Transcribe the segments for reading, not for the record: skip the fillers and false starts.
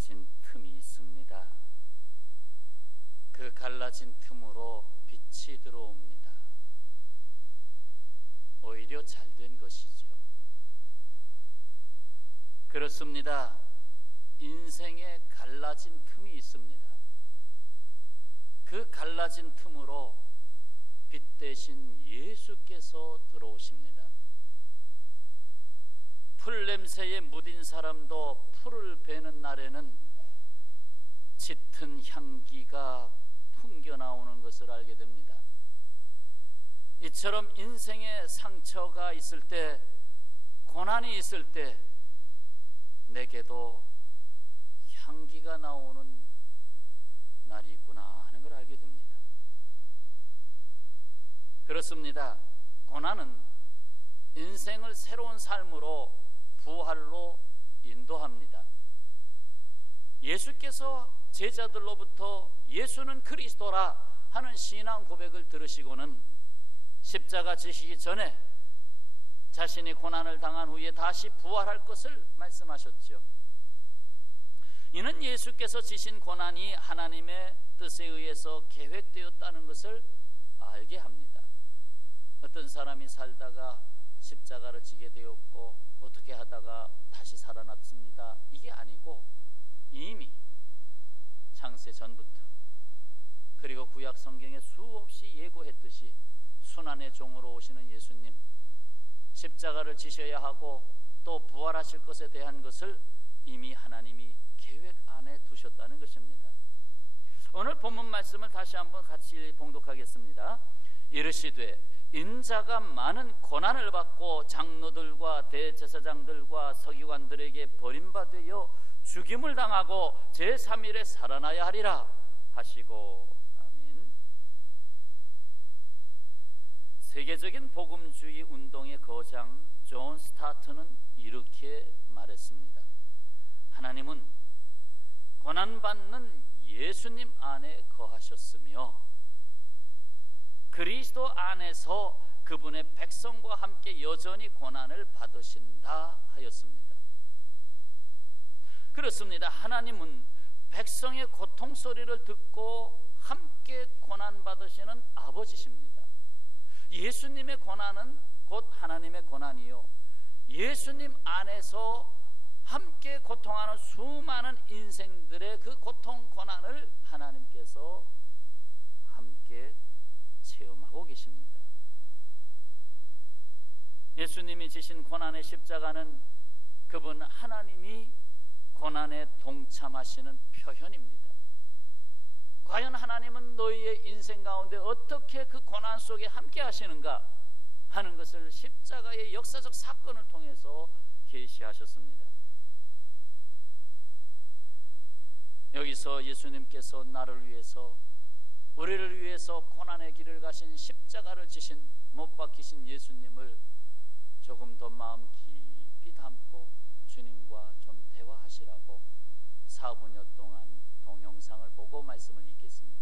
갈라진 틈이 있습니다. 그 갈라진 틈으로 빛이 들어옵니다. 오히려 잘된 것이죠. 그렇습니다. 인생에 갈라진 틈이 있습니다. 그 갈라진 틈으로 빛 대신 예수께서 들어오십니다. 풀 냄새에 묻은 사람도 풀을 베는 날에는 짙은 향기가 풍겨 나오는 것을 알게 됩니다. 이처럼 인생에 상처가 있을 때, 고난이 있을 때 내게도 향기가 나오는 날이 있구나 하는 걸 알게 됩니다. 그렇습니다. 고난은 인생을 새로운 삶으로, 부활로 인도합니다. 예수께서 제자들로부터 예수는 그리스도라 하는 신앙 고백을 들으시고는 십자가 지시기 전에 자신이 고난을 당한 후에 다시 부활할 것을 말씀하셨죠. 이는 예수께서 지신 고난이 하나님의 뜻에 의해서 계획되었다는 것을 알게 합니다. 어떤 사람이 살다가 십자가를 지게 되었고 어떻게 하다가 다시 살아났습니다. 이게 아니고 이미 창세 전부터, 그리고 구약 성경에 수없이 예고했듯이 순환의 종으로 오시는 예수님, 십자가를 지셔야 하고 또 부활하실 것에 대한 것을 이미 하나님이 계획 안에 두셨다는 것입니다. 오늘 본문 말씀을 다시 한번 같이 봉독하겠습니다. 이르시되 인자가 많은 고난을 받고 장로들과 대제사장들과 서기관들에게 버림받으여 죽임을 당하고 제3일에 살아나야 하리라 하시고. 아멘. 세계적인 복음주의 운동의 거장 존 스타트는 이렇게 말했습니다. 하나님은 고난받는 예수님 안에 거하셨으며 그리스도 안에서 그분의 백성과 함께 여전히 고난을 받으신다 하였습니다. 그렇습니다. 하나님은 백성의 고통 소리를 듣고 함께 고난 받으시는 아버지십니다. 예수님의 고난은 곧 하나님의 고난이요, 예수님 안에서 함께 고통하는 수많은 인생들의 그 고통 고난을 하나님께서 함께 체험하고 계십니다. 예수님이 지신 고난의 십자가는 그분 하나님이 고난에 동참하시는 표현입니다. 과연 하나님은 너희의 인생 가운데 어떻게 그 고난 속에 함께 하시는가 하는 것을 십자가의 역사적 사건을 통해서 계시하셨습니다. 여기서 예수님께서 나를 위해서, 우리를 위해서 고난의 길을 가신, 십자가를 지신, 못 박히신 예수님을 조금 더 마음 깊이 담고 주님과 좀 대화하시라고 4분여 동안 동영상을 보고 말씀을 읽겠습니다.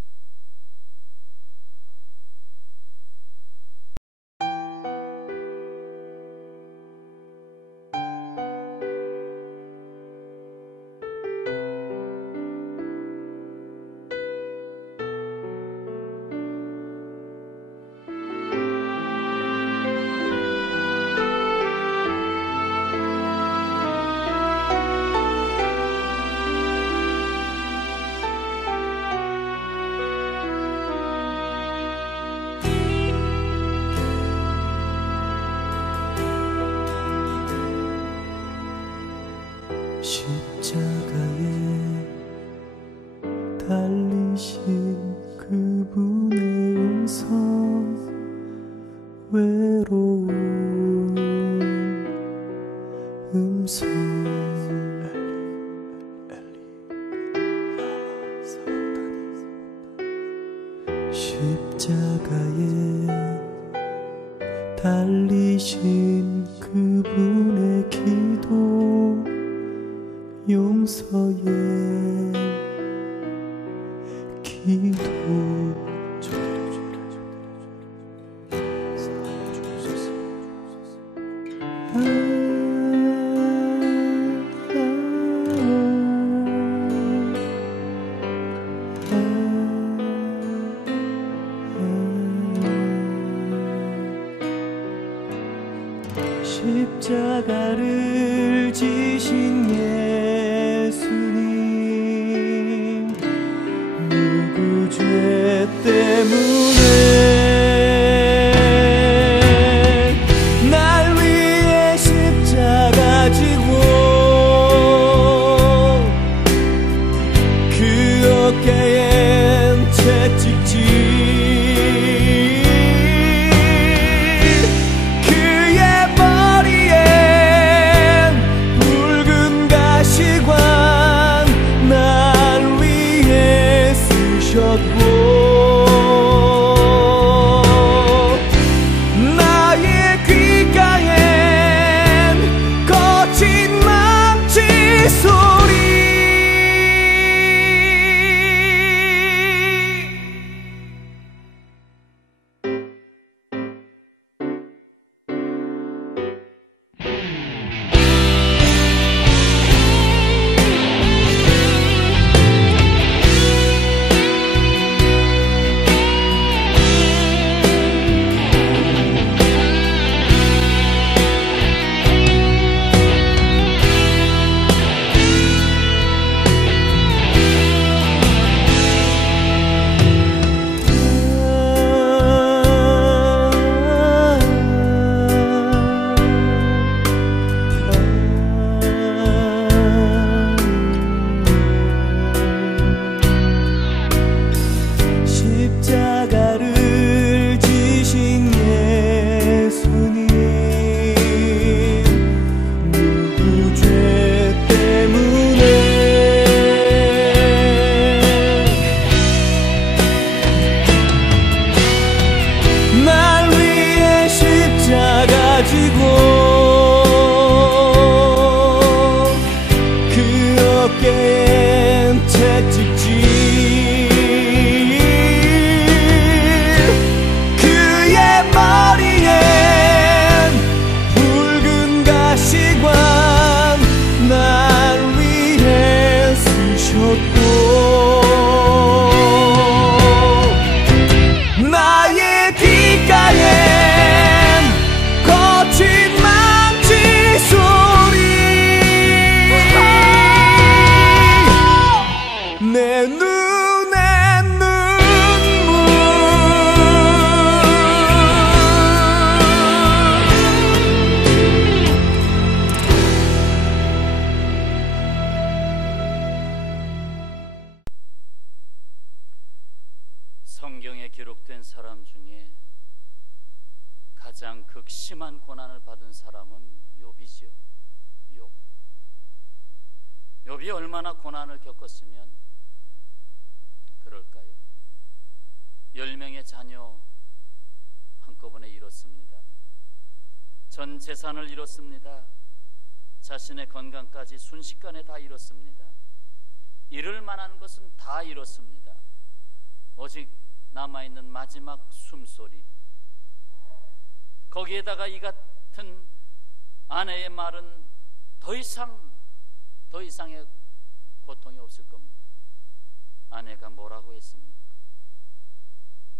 십자가에 달리신 그분의 음성, 외로운 음성, 십자가에 달리신 그분의 기도, 용서의 기도. 어깨엔 채찍질 그의 머리엔 붉은 가시관 날 위해 쓰셨고 나의 귓가엔 거친 망치 소리 내 눈에 눈물 성경에 기록된 사람 중에 가장 극심한 고난을 받은 사람은 욥이지요. 욥. 욥이 얼마나 고난을 겪었으면 그럴까요? 10명의 자녀 한꺼번에 잃었습니다. 전 재산을 잃었습니다. 자신의 건강까지 순식간에 다 잃었습니다. 잃을 만한 것은 다 잃었습니다. 오직 남아있는 마지막 숨소리, 거기에다가 이 같은 아내의 말은 더 이상의 고통이 없을 겁니다. 아내가 뭐라고 했습니까?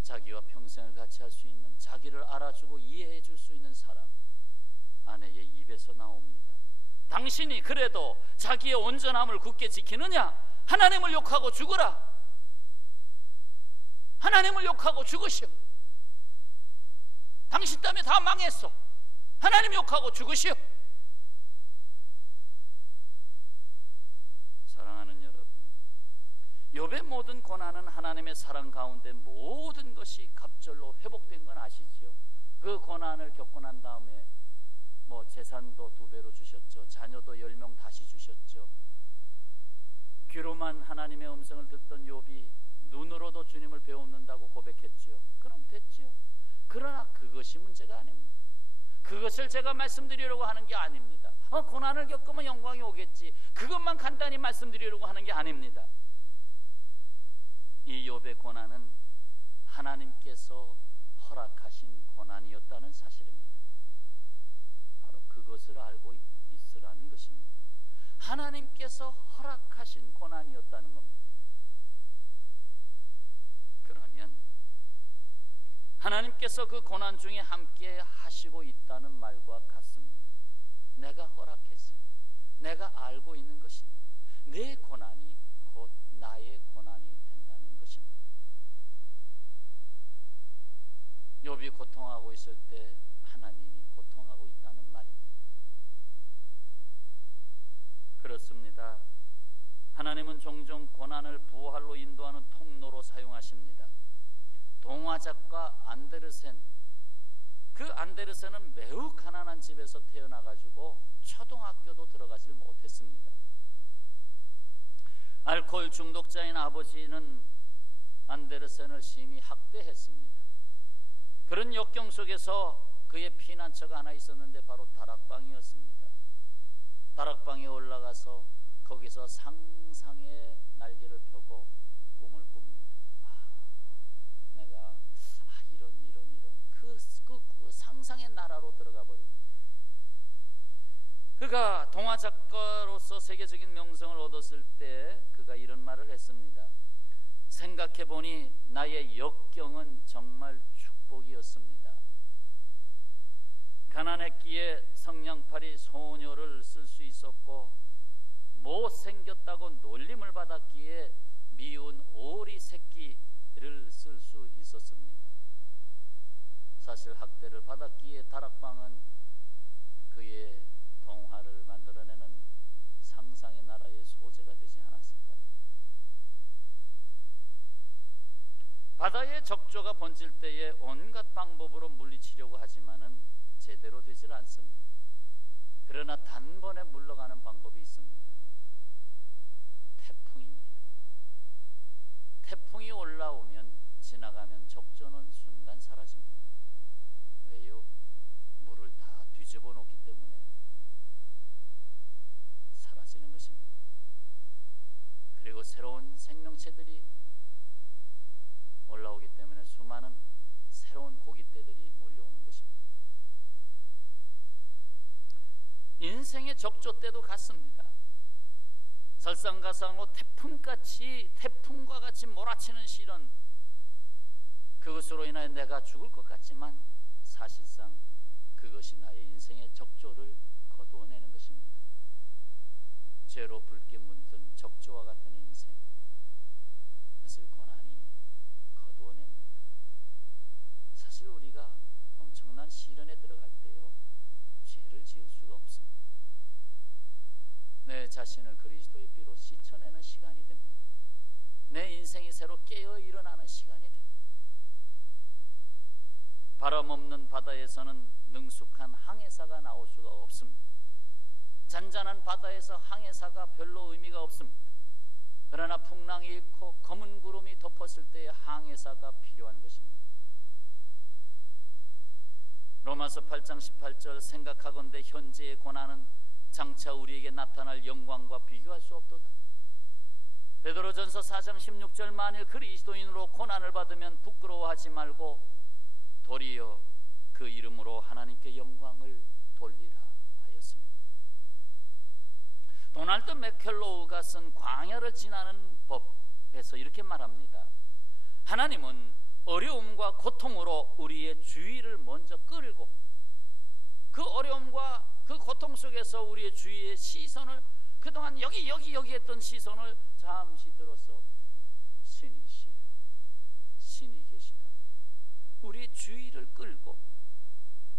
자기와 평생을 같이 할 수 있는, 자기를 알아주고 이해해 줄 수 있는 사람, 아내의 입에서 나옵니다. 당신이 그래도 자기의 온전함을 굳게 지키느냐? 하나님을 욕하고 죽어라. 하나님을 욕하고 죽으시오. 당신 때문에 다 망했어. 하나님 욕하고 죽으시오. 사랑하는 여러분, 욥의 모든 고난은 하나님의 사랑 가운데 모든 것이 갑절로 회복된 건 아시지요? 그 고난을 겪고 난 다음에 재산도 2배로 주셨죠. 자녀도 10명 다시 주셨죠. 귀로만 하나님의 음성을 듣던 욥이 눈으로도 주님을 배웠는다고 고백했지요. 그럼 됐지요. 그러나 그것이 문제가 아닙니다. 그것을 제가 말씀드리려고 하는 게 아닙니다. 고난을 겪으면 영광이 오겠지, 그것만 간단히 말씀드리려고 하는 게 아닙니다. 이 욥의 고난은 하나님께서 허락하신 고난이었다는 사실입니다. 바로 그것을 알고 있으라는 것입니다. 하나님께서 허락하신 고난이었다는 겁니다. 그러면 하나님께서 그 고난 중에 함께 하시고 있다는 말과 같습니다. 내가 허락했어요. 내가 알고 있는 것입니다. 내 고난이 곧 나의 고난이 된다는 것입니다. 욥이 고통하고 있을 때 하나님이 고통하고 있다는 말입니다. 그렇습니다. 하나님은 종종 고난을 부활로 인도하는 통로로 사용하십니다. 동화작가 안데르센, 그 안데르센은 매우 가난한 집에서 태어나가지고 초등학교도 들어가질 못했습니다. 알코올 중독자인 아버지는 안데르센을 심히 학대했습니다. 그런 역경 속에서 그의 피난처가 하나 있었는데 바로 다락방이었습니다. 다락방에 올라가서 거기서 상상의 날개를 펴고 꿈을 꿉니다. 내가 이런 그 상상의 나라로 들어가 버립니다. 그가 동화 작가로서 세계적인 명성을 얻었을 때 그가 이런 말을 했습니다. 생각해보니 나의 역경은 정말 축복이었습니다. 가난했기에 성냥팔이 소녀를 쓸 수 있었고, 못생겼다고 놀림을 받았기에 미운 오리 새끼를 쓸 수 있었습니다. 사실 학대를 받았기에 다락방은 그의 동화를 만들어내는 상상의 나라의 소재가 되지 않았을까요? 바다의 적조가 번질 때에 온갖 방법으로 물리치려고 하지만은 제대로 되질 않습니다. 그러나 단번에 물러가는 방법이 있습니다. 태풍입니다. 태풍이 올라오면, 지나가면 적조는 순간 사라집니다. 왜요? 물을 다 뒤집어 놓기 때문에 사라지는 것입니다. 새로운 생명체들이 올라오기 때문에 수많은 새로운 고깃대들이 몰려오는 것입니다. 인생의 적조 때도 같습니다. 설상가상으로 태풍과 같이 몰아치는 시련, 그것으로 인하여 내가 죽을 것 같지만 사실상 그것이 나의 인생의 적조를 거두어내는 것입니다. 죄로 붉게 물든 적조와 같은 인생, 그것을 고난이 거두어냅니다. 사실 우리가 엄청난 시련에 들어갈 때요, 죄를 지을 수가 없습니다. 내 자신을 그리스도의 피로 씻어내는 시간이 됩니다. 내 인생이 새로 깨어 일어나는 시간이 됩니다. 바람 없는 바다에서는 능숙한 항해사가 나올 수가 없습니다. 잔잔한 바다에서 항해사가 별로 의미가 없습니다. 그러나 풍랑이 일고 검은 구름이 덮었을 때의 항해사가 필요한 것입니다. 로마서 8장 18절, 생각하건대 현재의 고난은 장차 우리에게 나타날 영광과 비교할 수 없도다. 베드로전서 4장 16절, 만일 그리스도인으로 고난을 받으면 부끄러워하지 말고 도리어 그 이름으로 하나님께 영광을 돌리라 하였습니다. 도널드 맥켈로우가 쓴 광야를 지나는 법에서 이렇게 말합니다. 하나님은 어려움과 고통으로 우리의 주의를 먼저 끌고 그 어려움과 그 고통 속에서 우리의 주위의 시선을, 그동안 여기 했던 시선을 잠시 들어서 신이시여, 신이 계시다, 우리의 주의를 끌고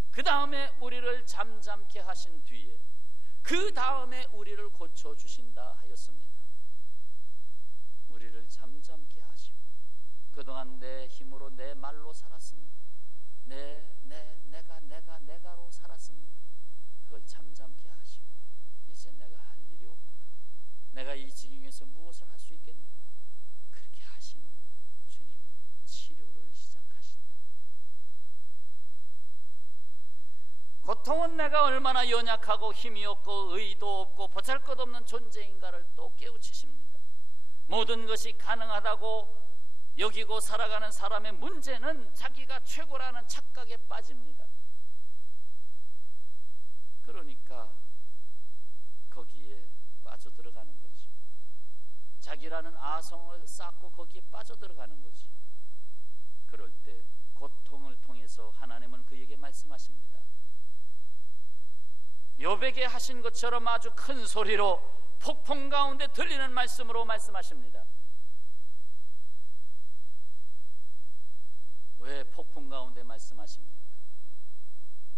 그 다음에 우리를 잠잠케 하신 뒤에 그 다음에 우리를 고쳐주신다 하였습니다. 우리를 잠잠케 하시고, 그동안 내 힘으로 내 말로 살았습니다. 내가로 살았습니다. 그걸 잠잠케 하시고, 이제 내가 할 일이 없구나, 내가 이 지경에서 무엇을 할 수 있겠는가, 그렇게 하신 후 주님은 치료를 시작하신다. 고통은 내가 얼마나 연약하고 힘이 없고 의도 없고 보잘것없는 존재인가를 또 깨우치십니다. 모든 것이 가능하다고 여기고 살아가는 사람의 문제는 자기가 최고라는 착각에 빠집니다. 그러니까 거기에 빠져들어가는 거지. 자기라는 아성을 쌓고 거기에 빠져들어가는 거지. 그럴 때 고통을 통해서 하나님은 그에게 말씀하십니다. 욥에게 하신 것처럼 아주 큰 소리로 폭풍 가운데 들리는 말씀으로 말씀하십니다. 왜 폭풍 가운데 말씀하십니까?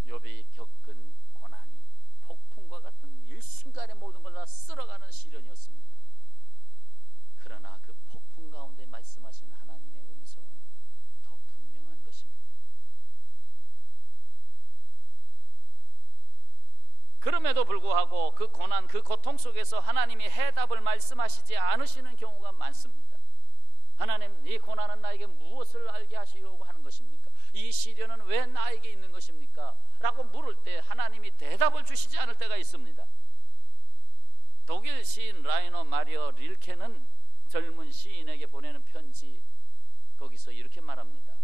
욥이 겪은 고난이 폭풍과 같은 일순간에 모든 걸 다 쓸어가는 시련이었습니다. 그러나 그 폭풍 가운데 말씀하신 하나님의 음성은 더 분명한 것입니다. 그럼에도 불구하고 그 고난, 그 고통 속에서 하나님이 해답을 말씀하시지 않으시는 경우가 많습니다. 하나님, 이 고난은 나에게 무엇을 알게 하시려고 하는 것입니까? 이 시련은 왜 나에게 있는 것입니까? 라고 물을 때 하나님이 대답을 주시지 않을 때가 있습니다. 독일 시인 라이너 마리어 릴케는 젊은 시인에게 보내는 편지, 거기서 이렇게 말합니다.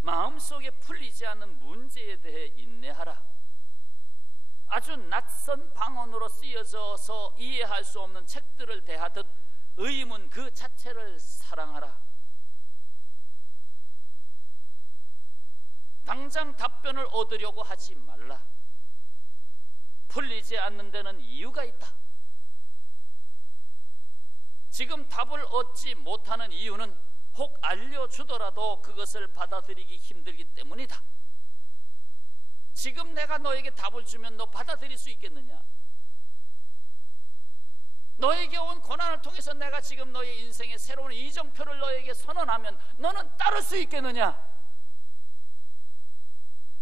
마음속에 풀리지 않는 문제에 대해 인내하라. 아주 낯선 방언으로 쓰여져서 이해할 수 없는 책들을 대하듯 의문 그 자체를 사랑하라. 당장 답변을 얻으려고 하지 말라. 풀리지 않는 데는 이유가 있다. 지금 답을 얻지 못하는 이유는 혹 알려주더라도 그것을 받아들이기 힘들기 때문이다. 지금 내가 너에게 답을 주면 너 받아들일 수 있겠느냐? 너에게 온 고난을 통해서 내가 지금 너의 인생의 새로운 이정표를 너에게 선언하면 너는 따를 수 있겠느냐?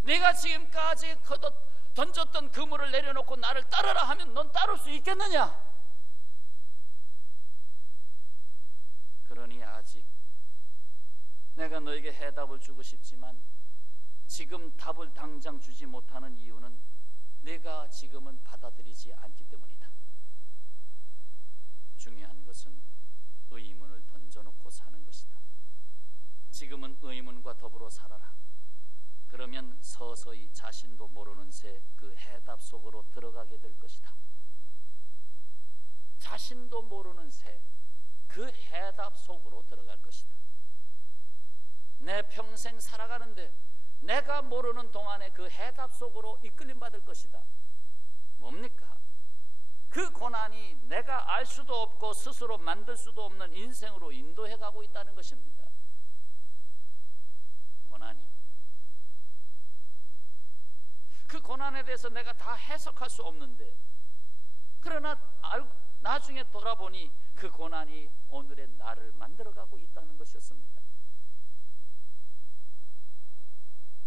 내가 지금까지 던졌던 그물을 내려놓고 나를 따르라 하면 넌 따를 수 있겠느냐? 그러니 아직 내가 너에게 해답을 주고 싶지만 지금 답을 당장 주지 못하는 이유는 내가 지금은 받아들이지 않기 때문이다. 중요한 것은 던져놓고 사는 것이다. 지금은 의문과 더불어 살아라. 그러면 서서히 자신도 모르는 새 그 해답 속으로 들어가게 될 것이다. 자신도 모르는 새 그 해답 속으로 들어갈 것이다. 내 평생 살아가는데 내가 모르는 동안에 그 해답 속으로 이끌림 받을 것이다. 뭡니까? 그 고난이 내가 알 수도 없고 스스로 만들 수도 없는 인생으로 인도해 가고 있다는 것입니다. 고난이, 그 고난에 대해서 내가 다 해석할 수 없는데, 그러나 나중에 돌아보니 그 고난이 오늘의 나를 만들어가고 있다는 것이었습니다.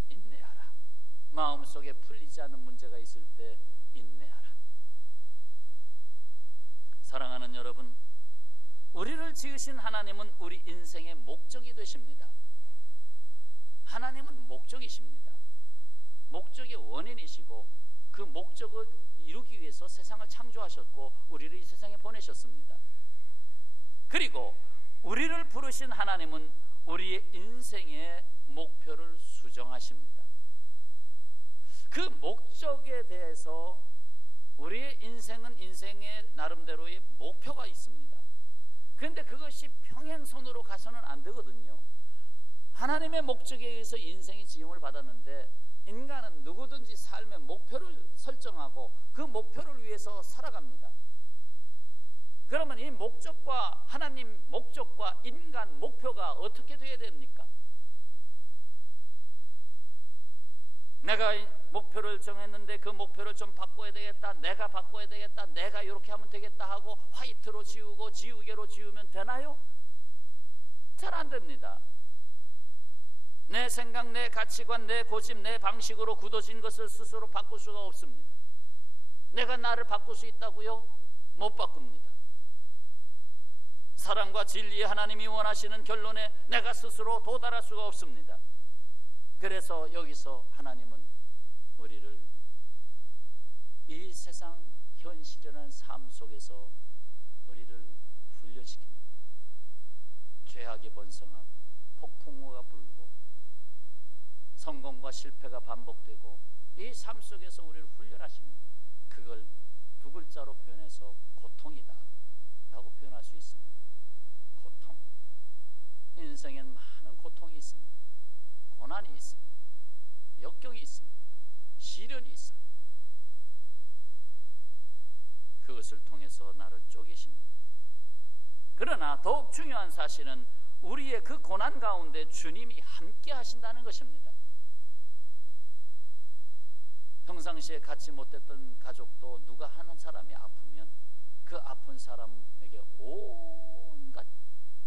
인내하라. 마음속에 풀리지 않는 문제가 있을 때 인내하라. 사랑하는 여러분, 우리를 지으신 하나님은 우리 인생의 목적이 되십니다. 하나님은 목적이십니다. 목적의 원인이시고 그 목적을 이루기 위해서 세상을 창조하셨고 우리를 이 세상에 보내셨습니다. 그리고 우리를 부르신 하나님은 우리의 인생의 목표를 수정하십니다. 그 목적에 대해서 우리의 인생은 인생의 나름대로의 목표가 있습니다. 그런데 그것이 평행선으로 가서는 안 되거든요. 하나님의 목적에 의해서 인생이 지음을 받았는데 인간은 누구든지 삶의 목표를 설정하고 그 목표를 위해서 살아갑니다. 그러면 이 목적과 하나님 목적과 인간 목표가 어떻게 돼야 됩니까? 내가 목표를 정했는데 그 목표를 좀 바꿔야 되겠다, 내가 바꿔야 되겠다, 내가 이렇게 하면 되겠다 하고 화이트로 지우고 지우개로 지우면 되나요? 잘 안 됩니다. 내 생각, 내 가치관, 내 고집, 내 방식으로 굳어진 것을 스스로 바꿀 수가 없습니다. 내가 나를 바꿀 수 있다고요? 못 바꿉니다. 사랑과 진리의 하나님이 원하시는 결론에 내가 스스로 도달할 수가 없습니다. 그래서 여기서 하나님은 우리를 이 세상 현실이라는 삶 속에서 우리를 훈련시킵니다. 죄악이 번성하고 폭풍우가 불고 성공과 실패가 반복되고 이 삶 속에서 우리를 훈련하십니다. 그걸 두 글자로 표현해서 고통이다 라고 표현할 수 있습니다. 고통. 인생엔 많은 고통이 있습니다. 고난이 있습니다. 역경이 있습니다. 시련이 있습니다. 그것을 통해서 나를 쪼개십니다. 그러나 더욱 중요한 사실은 우리의 그 고난 가운데 주님이 함께 하신다는 것입니다. 평상시에 갖지 못했던 가족도 누가 하는 사람이 아프면 그 아픈 사람에게 온갖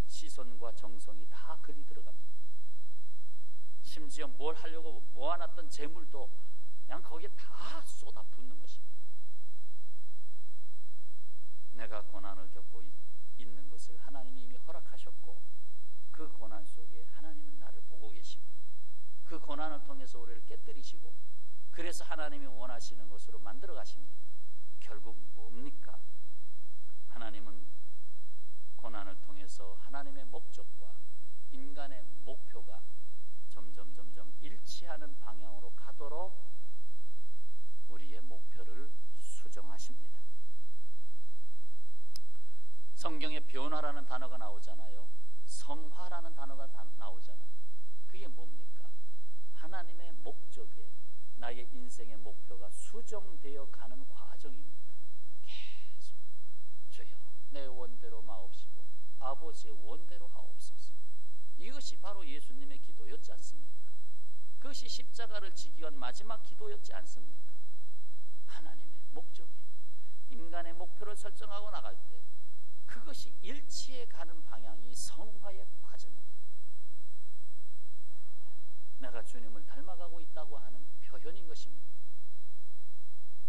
시선과 정성이 다 그리 들어갑니다. 심지어 뭘 하려고 모아놨던 재물도 그냥 거기에 다 쏟아붓는 것입니다. 내가 고난을 겪고 있는 것을 하나님이 이미 허락하셨고 그 고난 속에 하나님은 나를 보고 계시고 그 고난을 통해서 우리를 깨뜨리시고 그래서 하나님이 원하시는 것으로 만들어 가십니다. 결국 뭡니까? 하나님은 고난을 통해서 하나님의 목적과 인간의 목표가 점점 일치하는 방향으로 가도록 우리의 목표를 수정하십니다. 성경에 변화라는 단어가 나오잖아요. 성화라는 단어가 나오잖아요. 그게 뭡니까? 하나님의 목적에 나의 인생의 목표가 수정되어 가는 과정입니다. 계속 주여 내 원대로 마옵시고 아버지의 원대로 하옵소서. 이것이 바로 예수님의 기도였지 않습니까? 그것이 십자가를 지기 위한 마지막 기도였지 않습니까? 하나님의 목적에 인간의 목표를 설정하고 나갈 때 그것이 일치해 가는 방향이 성화의 과정입니다. 내가 주님을 닮아가고 있다고 하는 표현인 것입니다.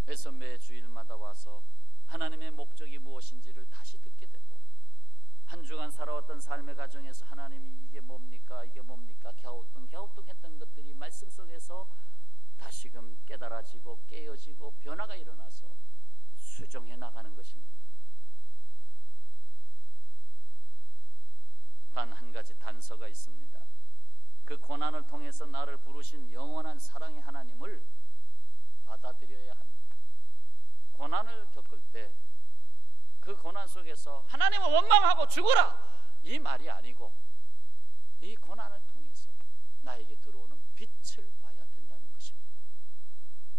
그래서 매 주일마다 와서 하나님의 목적이 무엇인지를 다시 듣게 되고 한 주간 살아왔던 삶의 과정에서 하나님이 이게 뭡니까 갸우뚱했던 것들이 말씀 속에서 다시금 깨달아지고 깨어지고 변화가 일어나서 수정해 나가는 것입니다. 가지 단서가 있습니다. 그 고난을 통해서 나를 부르신 영원한 사랑의 하나님을 받아들여야 합니다. 고난을 겪을 때 그 고난 속에서 하나님을 원망하고 죽어라 이 말이 아니고, 이 고난을 통해서 나에게 들어오는 빛을 봐야 된다는 것입니다.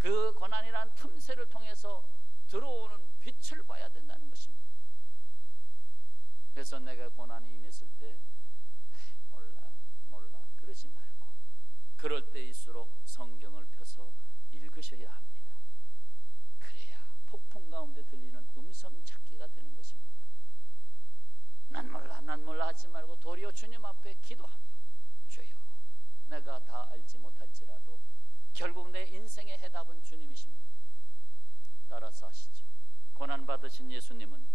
그 고난이란 틈새를 통해서 들어오는 빛을 봐야 된다는 것입니다. 그래서 내가 고난이 임했을 때 몰라 그러지 말고, 그럴 때일수록 성경을 펴서 읽으셔야 합니다. 그래야 폭풍 가운데 들리는 음성 찾기가 되는 것입니다. 난 몰라 하지 말고 도리어 주님 앞에 기도하며, 주여 내가 다 알지 못할지라도 결국 내 인생의 해답은 주님이십니다. 따라서 하시죠. 고난받으신 예수님은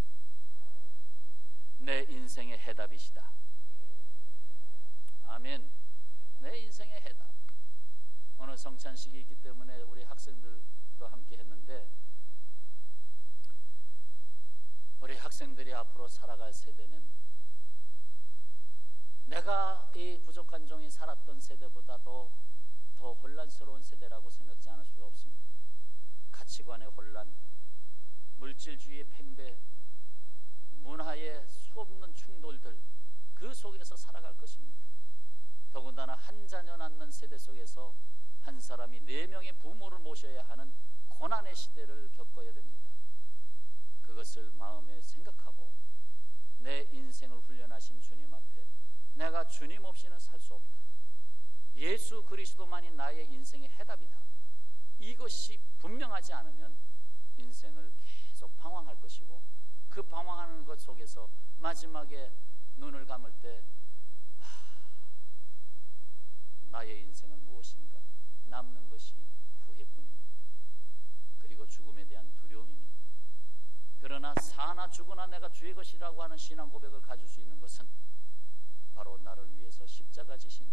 내 인생의 해답이시다. 아멘. 내 인생의 해답. 오늘 성찬식이 있기 때문에 우리 학생들도 함께 했는데, 우리 학생들이 앞으로 살아갈 세대는 내가 이 부족한 종이 살았던 세대보다도 더 혼란스러운 세대라고 생각지 않을 수가 없습니다. 가치관의 혼란, 물질주의의 팽배, 문화의 수없는 충돌들, 그 속에서 살아갈 것입니다. 더군다나 한 자녀 낳는 세대 속에서 한 사람이 4명의 부모를 모셔야 하는 고난의 시대를 겪어야 됩니다. 그것을 마음에 생각하고 내 인생을 훈련하신 주님 앞에 내가 주님 없이는 살 수 없다, 예수 그리스도만이 나의 인생의 해답이다, 이것이 분명하지 않으면 인생을 계속 방황할 것이고, 그 방황하는 것 속에서 마지막에 눈을 감을 때 나의 인생은 무엇인가, 남는 것이 후회뿐입니다. 그리고 죽음에 대한 두려움입니다. 그러나 사나 죽으나 내가 주의 것이라고 하는 신앙 고백을 가질 수 있는 것은 바로 나를 위해서 십자가 지신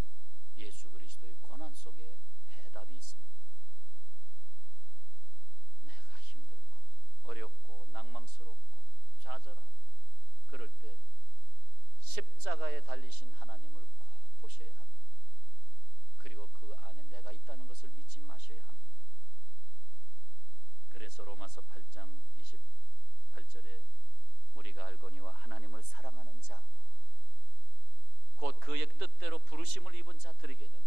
예수 그리스도의 고난 속에 해답이 있습니다. 내가 힘들고 어렵고 낭망스럽고 좌절하고 그럴 때 십자가에 달리신 하나님을 꼭 보셔야 합니다. 그리고 그 안에 내가 있다는 것을 잊지 마셔야 합니다. 그래서 로마서 8장 28절에 우리가 알거니와 하나님을 사랑하는 자, 곧 그의 뜻대로 부르심을 입은 자들에게는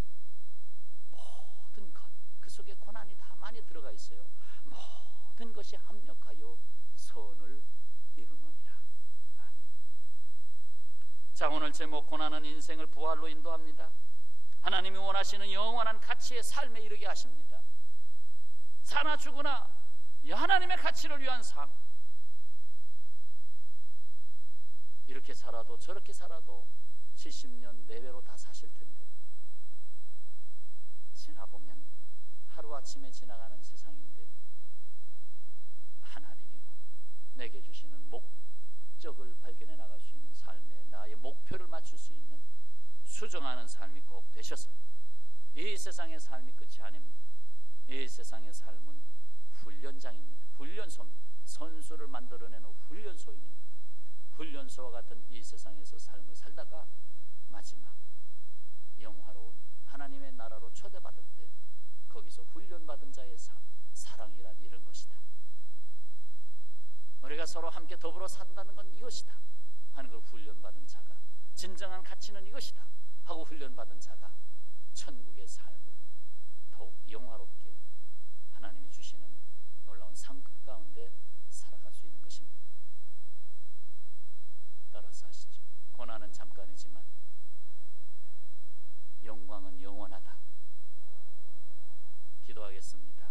모든 것, 그 속에 고난이 다 많이 들어가 있어요. 모든 것이 합력하여 선을 이루느니라. 아멘. 자, 오늘 제목 고난은 인생을 부활로 인도합니다. 하나님이 원하시는 영원한 가치의 삶에 이르게 하십니다. 사나 죽으나 이 하나님의 가치를 위한 삶, 이렇게 살아도 저렇게 살아도 70년 내외로 다 사실 텐데, 지나보면 하루아침에 지나가는 세상인데 하나님이요, 내게 주시는 목적을 발견해 나갈 수 있는 삶에 나의 목표를 맞출 수 있는 수정하는 삶이 꼭 되셔서 이 세상의 삶이 끝이 아닙니다. 이 세상의 삶은 훈련장입니다. 훈련소입니다. 선수를 만들어내는 훈련소입니다. 훈련소와 같은 이 세상에서 삶을 살다가 마지막 영화로운 하나님의 나라로 초대받을 때 거기서 훈련받은 자의 삶, 사랑이란 이런 것이다, 우리가 서로 함께 더불어 산다는 건 이것이다 하는 걸 훈련받은 자가, 진정한 가치는 이것이다 하고 훈련받은 자가 천국의 삶을 더욱 영화롭게 하나님이 주시는 놀라운 상급 가운데 살아갈 수 있는 것입니다. 따라서 하시죠. 고난은 잠깐이지만 영광은 영원하다. 기도하겠습니다.